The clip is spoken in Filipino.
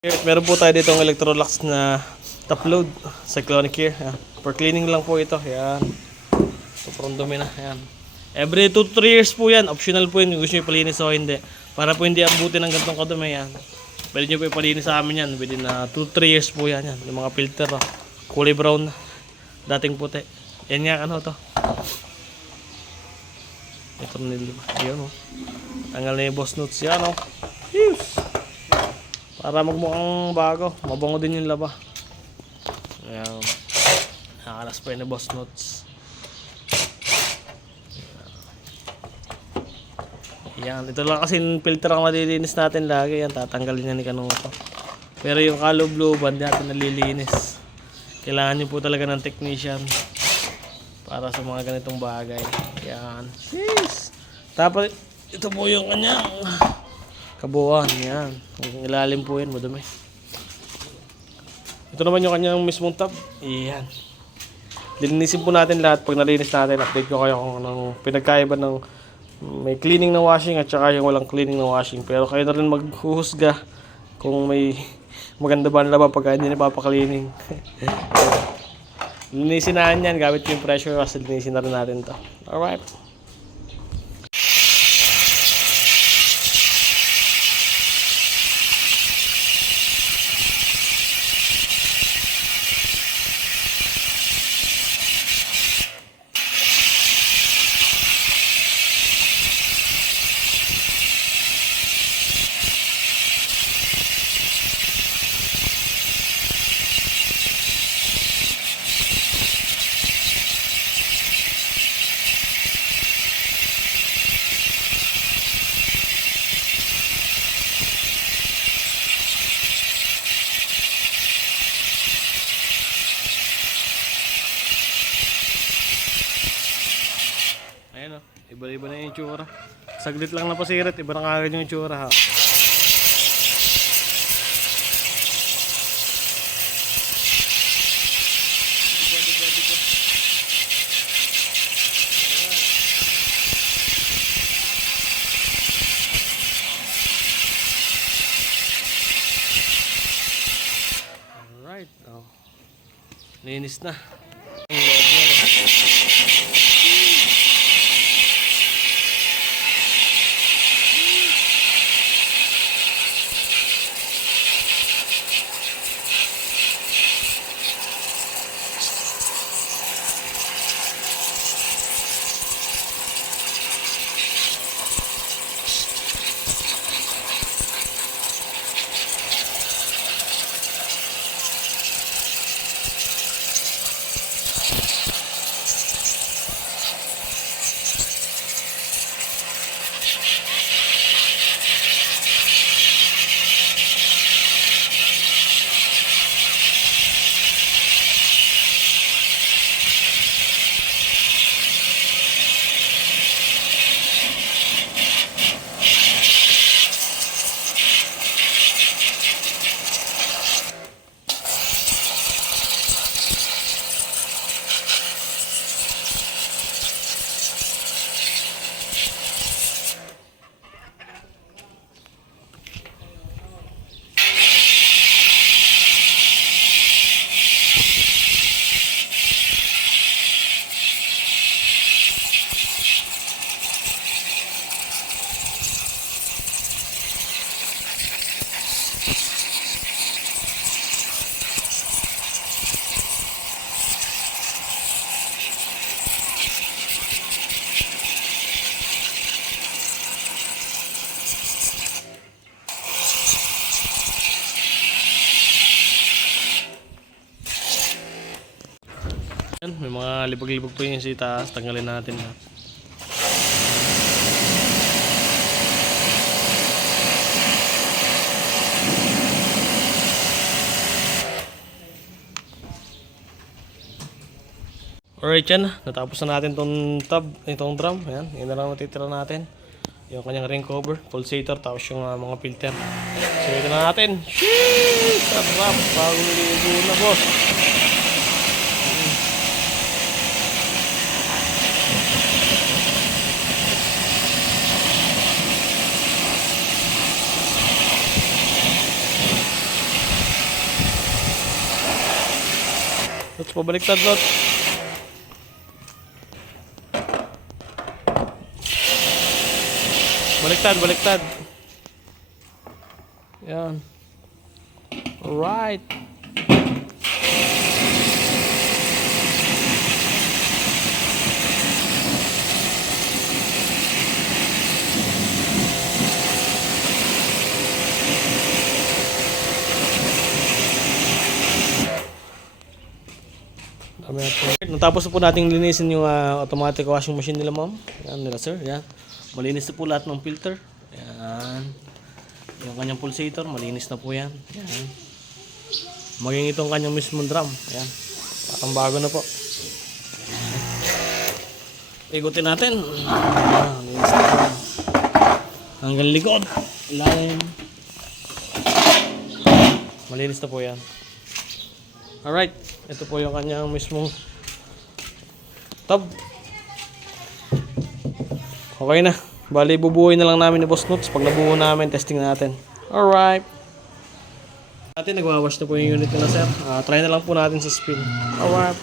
Meron po tayo ditong Electrolux na top load Cyclonic Air. Ayan. For cleaning lang po ito. Yan. Sobrang dumi na. Yan. Every 2 to 3 years po yan. Optional po yun kung gusto nyo ipalinis o hindi. Para po hindi abutin ng gantong kadumi. Yan. Pwede nyo po ipalinis sa amin yan. Within 2 to 3 years po yan. Yan. Yung mga filter. Kulay brown na. Dating puti. Yan nga ano to. Ito na nila. Yan o. Tanggal na yung boss notes. Yan o. Yes. Para magmukhang bago, mabango din yung laba. Ayan. Nakalas pa yun na boss notes. Ayan. Ito lang kasi yung filter ang malilinis natin lagi. Yan, tatanggalin niya ni kanong ito. Pero yung kaloob-looban, di natin nalilinis. Kailangan nyo po talaga ng technician para sa mga ganitong bagay. Ayan. Yes. Tapos, ito po yung kanyang kabuuan, yan. Ang ilalim po yan, madumi. Ito naman yung kanyang mismong tab. Yan. Lilinisin po natin lahat pag nalinis natin. Update ko kayo kung anong pinagkaiba ng may cleaning na washing at saka yung walang cleaning na washing. Pero kayo na rin maghuhusga kung may maganda ba ang laba pagka hindi napapakleaning. Linisin na yan gamit yung pressure wash. Linisin na rin natin to. Alright. Ayan o, iba-iba na yung itsura. Saglit lang na pasirit, iba na kagad yung itsura ha. Alright, oh. Linis na. Ang loob na. Yan, may mga libag-libag po yung sa itaas, tanggalin natin na. Alright yan, natapos na natin itong tab, itong drum. Ayan, yun na lang matitira natin. Yung kanyang ring cover, pulsator, tapos yung mga filter. So ito na natin. Sheesh! Sarap! Bagong ligo na boss! Lots, pabaliktad, Lots. Baliktad, baliktad. Yan. Alright. Natapos na po nating linisin yung automatic washing machine nila, ma'am. Yan nila, sir. Yan. Malinis na po lahat ng filter. Yan. Yung kanyang pulsator, malinis na po yan. Yan. Maging itong kanyang mismong drum. Yan. Parang bago na po. Igutin natin. Yan. Malinis na po. Hanggang likod. Ilalim. Malinis na po yan. Alright. Ito po yung kanyang mismong tub. Okay na. Bali, bubuhay na lang namin ni Boss Nuts. Pag nabuo namin, testing natin. Alright. Natin, nagwawash na po yung unit nila, sir. Try na lang po natin sa spin. Alright.